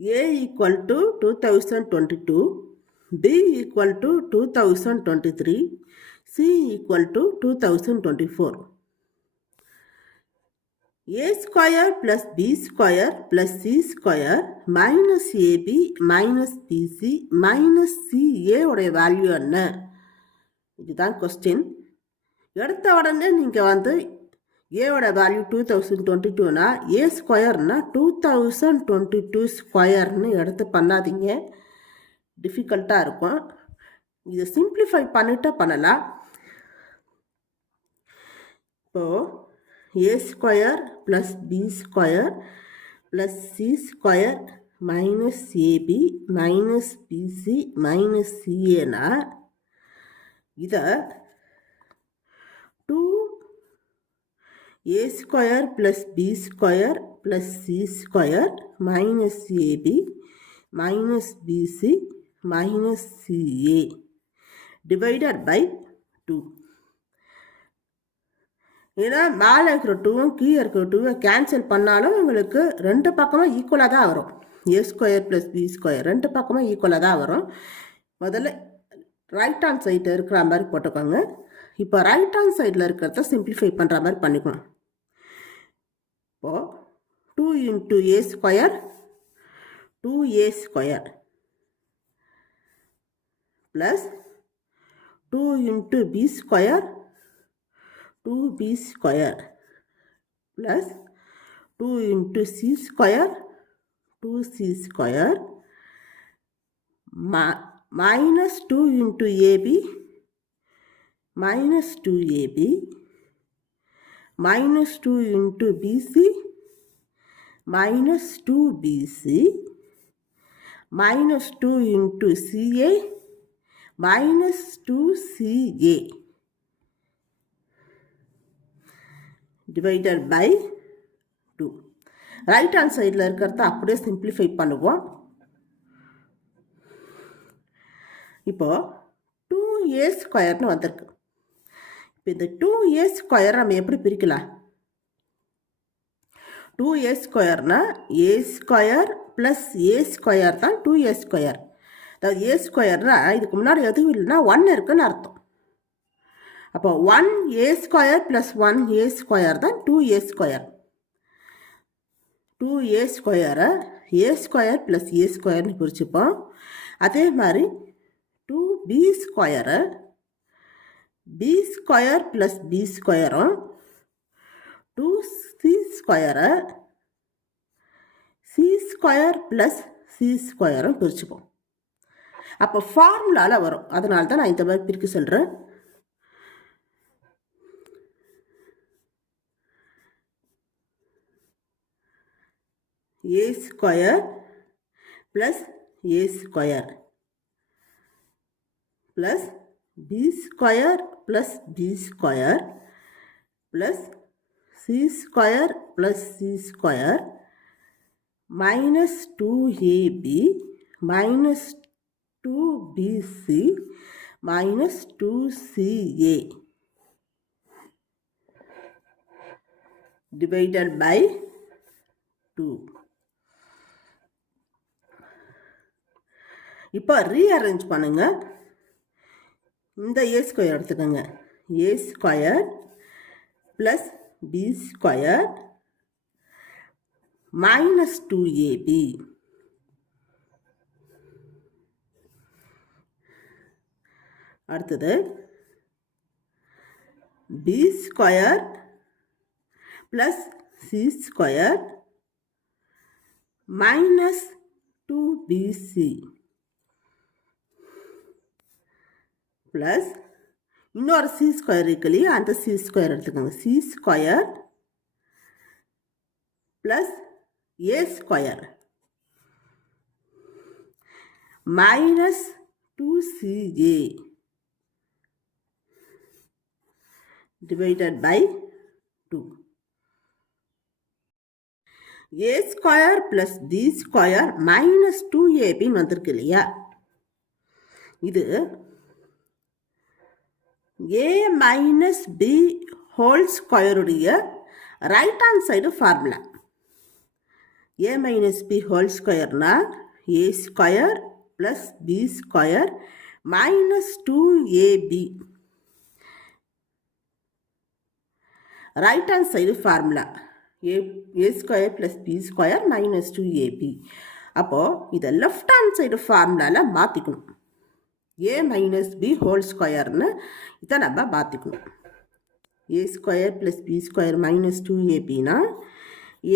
A equal to 2022, B equal to 2023, C equal to 2024. A square plus B square plus C square minus AB minus BC minus CA உடைய value என்ன? இதுதான் question. எடுத்த உடனே நீங்கள் வந்து ஏவோட value 2022னா ஏ ஸ்கொயர்னா 2022 ஸ்கொயர்னு எடுத்து பண்ணாதீங்க, டிஃபிகல்ட்டாக இருக்கும். இதை சிம்பிளிஃபை பண்ணிட்டு பண்ணலாம். இப்போது A square plus B square plus C square minus AB minus BC minus சிஏனா இதை 2a square plus b square plus c square minus ab minus bc minus ca divided by 2. ஏன்னா மேலே இருக்கிற 2வும் கீழே இருக்கிற 2வை கேன்சல் பண்ணாலும் உங்களுக்கு ரெண்டு பக்கமும் ஈக்குவலாக தான் வரும். ஏ ஸ்கொயர் ப்ளஸ் பி ஸ்கொயர் ரெண்டு பக்கமும் ஈக்குவலாக தான் வரும். முதல்ல ரைட் ஹேண்ட் சைடில் இருக்கிற மாதிரி போட்டுக்கோங்க. இப்போ ரைட் ஹேண்ட் சைடில் இருக்கிறத சிம்பிளிஃபை பண்ணுற மாதிரி பண்ணிக்கணும். இப்போது 2 into a square 2a square plus 2 into b square 2b square plus 2 into c square 2c square minus 2 into ab minus 2ab minus 2 into bc minus 2bc minus 2 into ca minus 2ca divided by 2. Right hand சைடில் இருக்கிறத அப்படியே simplify பண்ணுவோம். இப்போது 2a ஸ்கொயர்னு வந்திருக்கு. இப்போ இந்த 2a square நம்ம எப்படி பிரிக்கலாம்? 2a ஸ்கொயர்னா a square plus a square தான் 2a ஸ்கொயர். அதாவது a ஸ்கொயர்னா இதுக்கு முன்னாடி எதுவும் இல்லைன்னா 1 இருக்குன்னு அர்த்தம். அப்போ 1a square plus 1a square தான் 2a ஸ்கொயர். 2a ஸ்கொயரை a ஸ்கொயர் ப்ளஸ் a ஸ்கொயர்னு பிரிச்சுப்போம். அதே மாதிரி 2b ஸ்கொயரை b square plus b ஸ்கொயரும் 2c ஸ்கொயரை c ஸ்கொயர் ப்ளஸ் c ஸ்கொயரும் பிரிச்சுப்போம். அப்போ ஃபார்முலாவில் வரும். அதனால தான் நான் இந்த மாதிரி பிரிக்க சொல்கிறேன். a square plus a square plus b square plus b square plus c square plus c square minus 2ab minus 2bc minus 2ca divided by 2. இப்போ ரீஅரேஞ்ச் பண்ணுங்க. இந்த ஏ ஸ்கொயர் எடுத்துக்கோங்க. A square plus B square minus 2ab அடுத்தது B square plus C square minus 2bc plus இன்னொரு C square இருக்கு இல்லையா, அந்த C square எடுத்துக்கோங்க. C square plus A square minus 2ca divided by 2. a square plus b square minus 2ab வந்திருக்கு இல்லையா, இது a minus b whole ஸ்கொயருடைய right hand side formula. a minus B whole ஸ்கொயர்னா A square plus B square minus 2ab. Right hand side formula A square plus B square minus 2ab. அப்போது இதை left hand side ஃபார்முலாவில் மாற்றிக்கணும். ஏ minus B whole ஸ்கொயர்னு இதை நம்ம மாற்றிக்கணும். A square plus B square minus 2abனா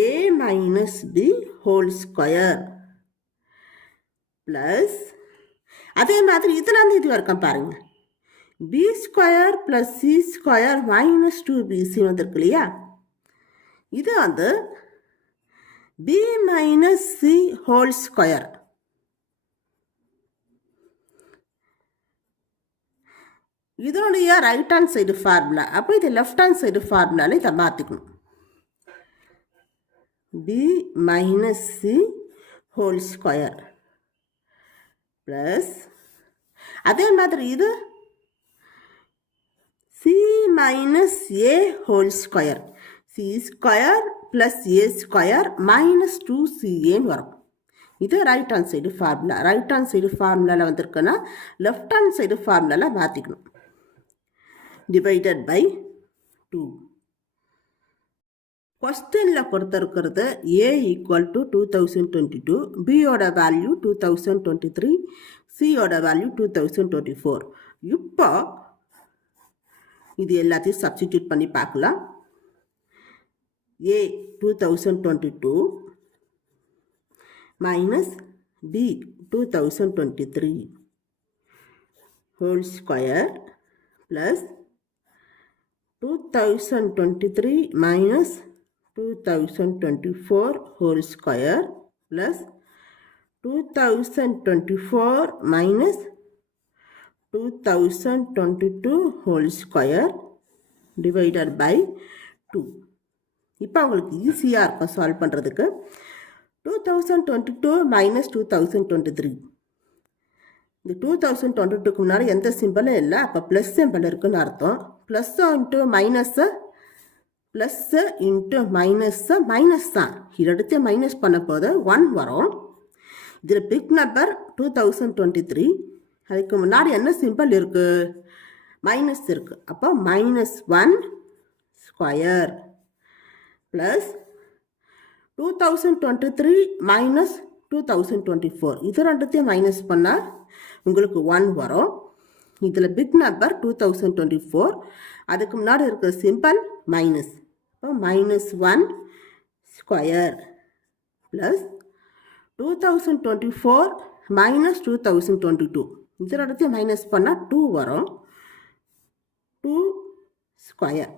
A minus B whole square plus அதே மாதிரி இதெல்லாம் இது வரைக்கும் பாருங்கள். B square plus C square minus 2bc வந்திருக்கு இல்லையா? இது வந்து B minus C whole square. இதனுடைய ரைட் ஹேண்ட் சைடு ஃபார்முலா. அப்போ இது லெஃப்ட் ஹேண்ட் சைடு ஃபார்முலாவில் இதை மாற்றிக்கணும். B minus C whole square plus அதே மாதிரி இது C minus A whole square. C square plus A square minus 2ca வரும். இது right hand side formula. Right hand side ஃபார்முலாவில் வந்திருக்குன்னா லெஃப்ட் ஹேண்ட் சைடு ஃபார்முலாவில் மாற்றிக்கணும். Divided by 2. கொஸ்டினில் கொடுத்துருக்கிறது ஏ ஈக்குவல் டு 2022, பியோட வேல்யூ 2023, சியோட வேல்யூ 2024. இப்போ இது எல்லாத்தையும் சப்ஸ்டிடியூட் பண்ணி பார்க்கலாம். A 2022 minus B 2023 whole square plus 2023 minus 2024 whole square plus 2024 minus 2022 whole square divided by 2. இப்போ உங்களுக்கு ஈஸியாக இருக்கும் சால்வ் பண்ணுறதுக்கு. 2022 மைனஸ் 2023. இந்த 2022க்கு முன்னாடி எந்த சிம்பிளும் இல்லை. அப்போ ப்ளஸ் சிம்பிள் இருக்குன்னு அர்த்தம். ப்ளஸ் இன்ட்டு மைனஸை ப்ளஸ்ஸு இன்ட்டு மைனஸை மைனஸ் தான். இதெடுத்து மைனஸ் பண்ண போது 1 வரும். இதில் பிக் நம்பர் 2023. அதுக்கு முன்னாடி என்ன சிம்பிள் இருக்குது? மைனஸ் இருக்குது. அப்போ -1 ஸ்கொயர் ப்ளஸ் 2023 மைனஸ் 2024. இது ரெண்டுத்தையும் மைனஸ் பண்ணால் உங்களுக்கு 1 வரும். இதில் பிக் நம்பர் 2024. அதுக்கு முன்னாடி இருக்கிற சிம்பிள் மைனஸ். இப்போ -1 ஸ்கொயர் ப்ளஸ் 2024 மைனஸ் 2022. இது ரெண்டுத்தையும் மைனஸ் பண்ணால் 2 வரும். 2 ஸ்கொயர்.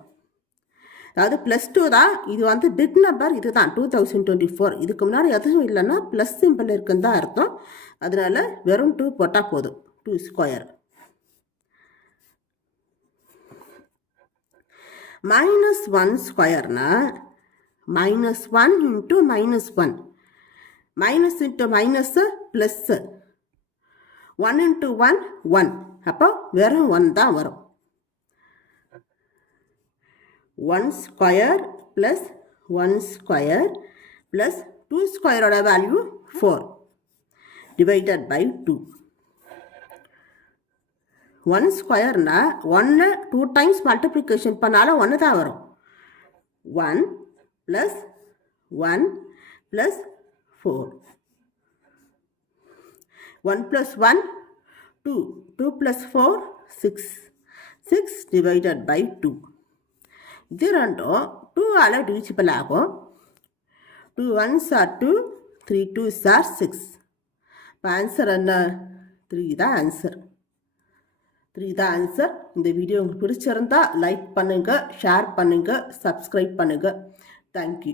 அதாவது +2 தான். இது வந்து பிக் நம்பர் இது தான் 2024. இதுக்கு முன்னாடி எதுவும் இல்லைன்னா ப்ளஸ் சிம்பிள் இருக்குன்னு தான் அர்த்தம். அதனால வெறும் 2 போட்டால் போதும். 2 ஸ்கொயர். -1 ஸ்கொயர்னா -1 into -1. Minus into minus plus. 1 into 1 1. அப்போ வெறும் 1 தான் வரும். 1 ஸ்கொயர் ப்ளஸ் 1 ஸ்கொயர் ப்ளஸ் 2 ஸ்கொயரோட வேல்யூ 4 டிவைடட் பை 2. 1 ஸ்கொயர்னா 1 2 டைம்ஸ் மல்டிப்ளிகேஷன் பண்ணாலும் 1 தான் வரும். 1 plus 1 plus 4. 1 plus 1 2. 2 plus 4 6. 6 divided by 2. இது ரெண்டும் 2 ஆல் டிவிசிபிள் ஆகும். 2 1s are 2, 3 2s are 6. இப்போ ஆன்சர் என்ன? 3 தான் ஆன்சர். 3 தான் ஆன்சர். இந்த வீடியோ உங்களுக்கு பிடிச்சிருந்தா லைக் பண்ணுங்கள், ஷேர் பண்ணுங்கள், சப்ஸ்கிரைப் பண்ணுங்கள். தேங்க்யூ.